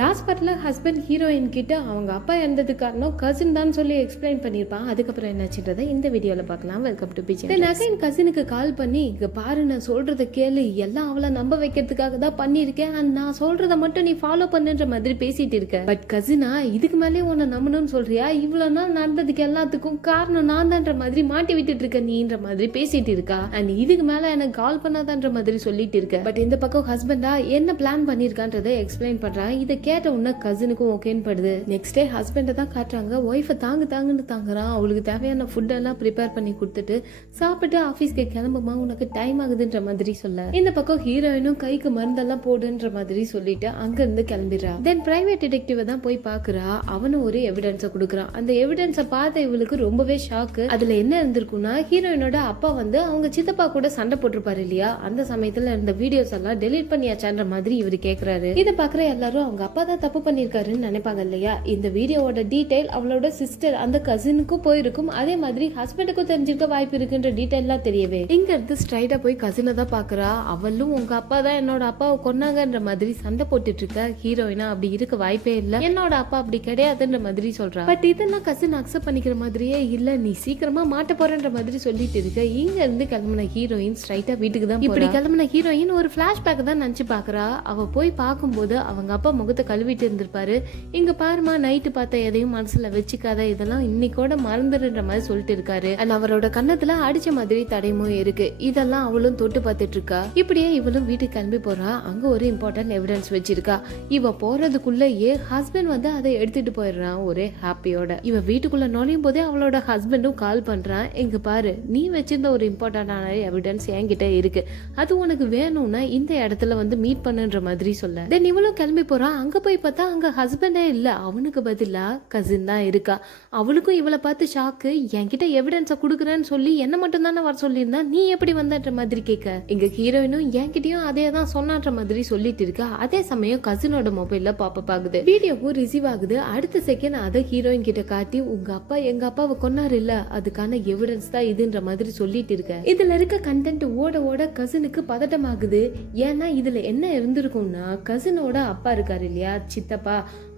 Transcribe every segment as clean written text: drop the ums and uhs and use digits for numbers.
Last பார்ட்ல husband heroine கிட்ட அவங்க அப்பா இறந்ததுக்கு காரணம் கசின் தான் சொல்லி எக்ஸ்பிளைன் பண்ணியிருப்பான். அதுக்கப்புறம் என்னாச்சுன்றதை இந்த வீடியோவில் பார்க்கலாம். வெல்கம் டு பிச். நகைன் கசினுக்கு கால் பண்ணி இங்க பாரு, நான் சொல்றதை கேளு, எல்லாம் அவளை நம்ப வைக்கிறதுக்காக தான் பண்ணியிருக்கேன், நான் சொல்றதை மட்டும் நீ ஃபாலோ பண்ணுன்ற மாதிரி பேசிட்டு இருக்க. பட் கசினா, இதுக்கு மேலே உன்னை நம்பணும்னு சொல்றியா? இவ்வளவு நாள் நடந்ததுக்கு எல்லாத்துக்கும் காரணம் நான் தான்ற மாதிரி மாட்டி விட்டுட்டு இருக்க நீன்ற மாதிரி பேசிட்டு இருக்கா. அண்ட் இதுக்கு மேல எனக்கு கால் பண்ணாதான்ற மாதிரி சொல்லிட்டு இருக்க. பட் இந்த பக்கம் ஹஸ்பண்டா என்ன பிளான் பண்ணிருக்கான்றதை எக்ஸ்பிளைன் பண்றான். இதை கேட்ட உடனே கசினுக்கும் ஓகேன்னு படுது. நெக்ஸ்ட் டே ஹஸ்பண்டை தான் காட்டுறாங்க. ஒய்ஃபை தாங்குன்னு தாங்குறான். அவளுக்கு தேவையான ஃபுட் எல்லாம் ப்ரிப்பேர் பண்ணி கொடுத்துட்டு சாப்பிட்டு ஆஃபீஸ்க்கு கிளம்புமா, உனக்கு டைம் ஆகுதுன்ற மாதிரி சொல்ல, இந்த பக்கம் ஹீரோயினும் கைக்கு மருந்தெல்லாம் போடுன்ற மாதிரி சொல்லிட்டு அங்க இருந்து கிளம்பிடுறா. தென் பிரைவேட் டிடெக்டிவ் தான் போய் பாக்குறா. அவனும் ஒரு எவிடன்ஸை கொடுக்குறான். அந்த எவிடன்ஸை பார்த்த இவளுக்கு ரொம்பவே ஷாக்கு. அதுல என்ன இருந்திருக்கும்னா, ஹீரோயினோட அப்பா வந்து அவங்க சித்தப்பா கூட சண்டை போட்டிருப்பாரு இல்லையா, அந்த சமயத்துல இருந்த வீடியோஸ் எல்லாம் டெலீட் பண்ணியாச்சான்ற மாதிரி இவரு கேக்குறாரு. இதை பாக்குற எல்லாரும் அவங்க அப்பா தான் தப்பு பண்ணிருக்காருன்னு நினைப்பாங்க இல்லையா. இந்த வீடியோவோட டீடைல் அவளோட சிஸ்டர் அந்த கசினுக்கும் போயிருக்கும். அதே மாதிரி ஹஸ்பண்டுக்கும் தெரிஞ்சிருக்க வாய்ப்பு இருக்குன்ற டீடைல்லாம் தெரியவே இங்க இருந்து ஸ்ட்ரைட்டா போய் கசினை தான் பாக்குறா. அவளும் உங்க அப்பா தான் என்னோட அப்பாவை கொன்னாங்கன்ற மாதிரி சண்டை போட்டுட்டு இருக்க. ஹீரோயினா அப்படி இருக்க வாய்ப்பே இல்ல, என்னோட அப்பா அப்படி கிடையாதுன்ற மாதிரி சொல்றா. பட் இதெல்லாம் கசின் அக்செப்ட் பண்ணிக்கிற மாதிரியே இல்ல, நீ சீக்கிரமா மாட்ட போறன்ற மாதிரி சொல்லிட்டு இருக்க. இங்க இருந்து கிளம்பின ஹீரோயின் ஸ்ட்ரைட்டா வீட்டுக்கு தான். இப்படி கிளம்பின ஹீரோயின் ஒரு பிளாஷ்பேக் தான் நினைச்சு பாக்குறா. அவ போய் பார்க்கும்போது அவங்க அப்பா முகத்தை கழுவிட்டு இருந்திருப்பாரு. இங்க பாருமா, நைட்டு பார்த்த எதையும் மனசுல வச்சுக்காத, இதெல்லாம் இன்னைக்கோட மறந்துடுன்ற மாதிரி சொல்லிட்டு இருக்காரு. அண்ட் அவரோட கண்ணத்துல அடிச்ச மாதிரி தடையும் இருக்கு. இதெல்லாம் அவளும் தொட்டு பார்த்துட்டு இருக்கா. இப்படியே இவளும் வீட்டுக்கு கிளம்பி போறா. அங்க ஒரு இம்பார்ட்டன்ட் எவிடன்ஸ் வச்சிருக்கா. இவ போறதுக்குள்ளேயே ஹஸ்பண்ட் வந்து அதை எடுத்துட்டு போயிடுறான் ஒரே ஹாப்பியோட. இவ வீட்டுக்குள்ள நுழையும் போதே அவளோட ஹஸ்பண்டும் கால் பண்றான். இங்க பாரு, நீ வச்சிருந்த ஒரு இம்பார்ட்டன்டான எவிடன்ஸ் என்கிட்ட இருக்கு, அது உனக்கு வேணும்னா இந்த இடத்துல வந்து மீட் பண்ணுன்ற மாதிரி சொல்ல. தென் இவளும் கிளம்பி போறா. அங்க போய் பார்த்தா அங்க ஹஸ்பண்டே இல்ல, அவனுக்கு பதிலா கசின் தான் இருக்கா. அவளுக்கும் இவளை பார்த்து ஷாக்கு. என்கிட்ட எவிடன்ஸை கொடுக்குறேன்னு சொல்லி என்ன மட்டும் தானே வர சொல்லியிருந்தா, நீ எப்படி வந்தன்ற மாதிரி கேட்க, இங்க ஹீரோயினும் என்கிட்டயும் அதே தான் சொன்னான்ற மாதிரி சொல்லிட்டு இருக்கா. அதே சமயம் கசினோட மொபைல்ல பாப்பப் ஆகுது. வீடியோவும் ரிசீவ் ஆகுது. அடுத்த செகண்ட் அதை ஹீரோயின் கிட்ட காட்டி, உங்க அப்பா எங்க அப்பாவை கொன்னாரு இல்ல, அதுக்கான எவிடன்ஸ் தான் இதுன்ற மாதிரி சொல்லிட்டு இருக்க. இதுல இருக்க கண்டென்ட் ஓட ஓட கசினுக்கு பதட்டம் ஆகுது. ஏன்னா இதுல என்ன இருந்திருக்கும்னா, கசினோட அப்பா இருக்காரு இல்லையா, சித்தப்பா,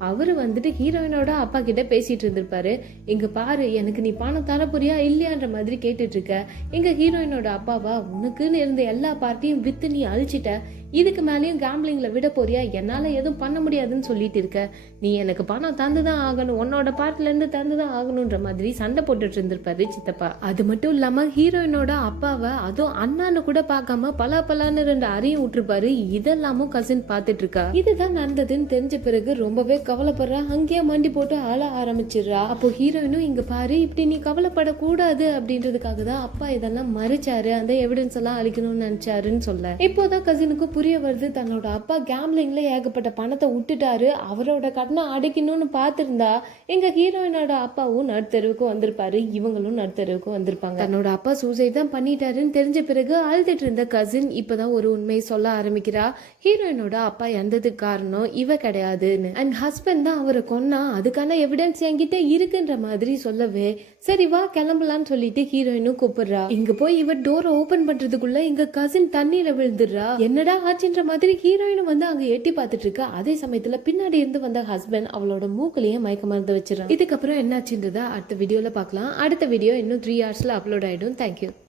அவரு வந்துட்டு ஹீரோயினோட அப்பா கிட்ட பேசிட்டு இருந்திருப்பாரு. இங்க பாரு, எனக்கு நீ பணம் தர போறியா இல்லையான்ற மாதிரி கேட்டுட்டு இருக்க. எங்க ஹீரோயினோட அப்பாவா, உனக்குன்னு இருந்த எல்லா பார்ட்டியும் வித்து நீ அழிச்சிட்ட, இதுக்கு மேலேயும் கேம்பிளிங்ல விட போறியா, என்னால எதுவும் பண்ண முடியாதுன்னு சொல்லிட்டு இருக்க, நீ எனக்கு பணம் தந்துதான் ஆகணும், உன்னோட பார்ட்ல இருந்து தந்துதான் ஆகணும்ன்ற மாதிரி சண்டை போட்டுட்டு இருந்திருப்பாரு சித்தப்பா. அது மட்டும் இல்லாம ஹீரோயினோட அப்பாவை அதுவும் அண்ணான்னு கூட பார்க்காம பலான்னு 2 அறையும் விட்டுருப்பாரு. இதெல்லாமும் கசின் பார்த்துட்டு இருக்கா. இதுதான் நடந்ததுன்னு தெரிஞ்ச பிறகு ரொம்பவே கவலைப்படுறா. அங்கேயே மண்டி போட்டு ஆள ஆரம்பிச்சிடுறா. அப்போ ஹீரோயினும், இங்க பாரு, இப்படி நீ கவலைப்படக்கூடாது அப்படின்றதுக்காக தான் அப்பா இதெல்லாம் மறைச்சாரு, அந்த எவிடன்ஸ் எல்லாம் அழிக்கணும்னு நினைச்சாருன்னு சொல்ல, இப்போதான் கசினுக்கு புரிய வருது, தன்னோட அப்பா கேம்லிங்ல ஏகப்பட்ட பணத்தை விட்டுட்டாரு, அவரோட கடனை அடைக்கணும்னு பார்த்திருந்தா எங்க ஹீரோயினோட அப்பாவும் நடுத்தருவுக்கு வந்திருப்பாரு, இவங்களும் நடுத்தருவுக்கு வந்திருப்பாங்க. தன்னோட அப்பா சூசைட் தான் பண்ணிட்டாருன்னு தெரிஞ்ச பிறகு அழுதுட்டு இருந்த கசின் இப்பதான் ஒரு உண்மையை சொல்ல ஆரம்பிக்கிறா. ஹீரோயினோட அப்பா இறந்ததுக்கு காரணம் இவ கிடையாதுன்னு, அண்ட் ஹஸ்பண்ட் தான் அவரை கொன்னா, அதுக்கான எவிடன்ஸ் என்கிட்ட இருக்குன்ற மாதிரி சொல்லவே, சரி வா கிளம்பலான்னு சொல்லிட்டு ஹீரோயினும் கூப்பிடுறா. இங்க போய் இவ டோரை ஓபன் பண்றதுக்குள்ள இங்க கசின் தண்ணீரை விழுந்துடுறா. என்னடா ஆச்சுன்ற மாதிரி ஹீரோயினும் வந்து அங்க எட்டி பார்த்துட்டு இருக்கா. அதே சமயத்துல பின்னாடி இருந்து வந்த ஹஸ்பண்ட் அவளோட மூக்குலயே மயக்க மருந்து வச்சிடறான். இதுக்கப்புறம் என்னாச்சுன்றத அடுத்த வீடியோல பார்க்கலாம். அடுத்த வீடியோ இன்னும் 3 hours அப்லோட் ஆயிடும். தேங்க்யூ.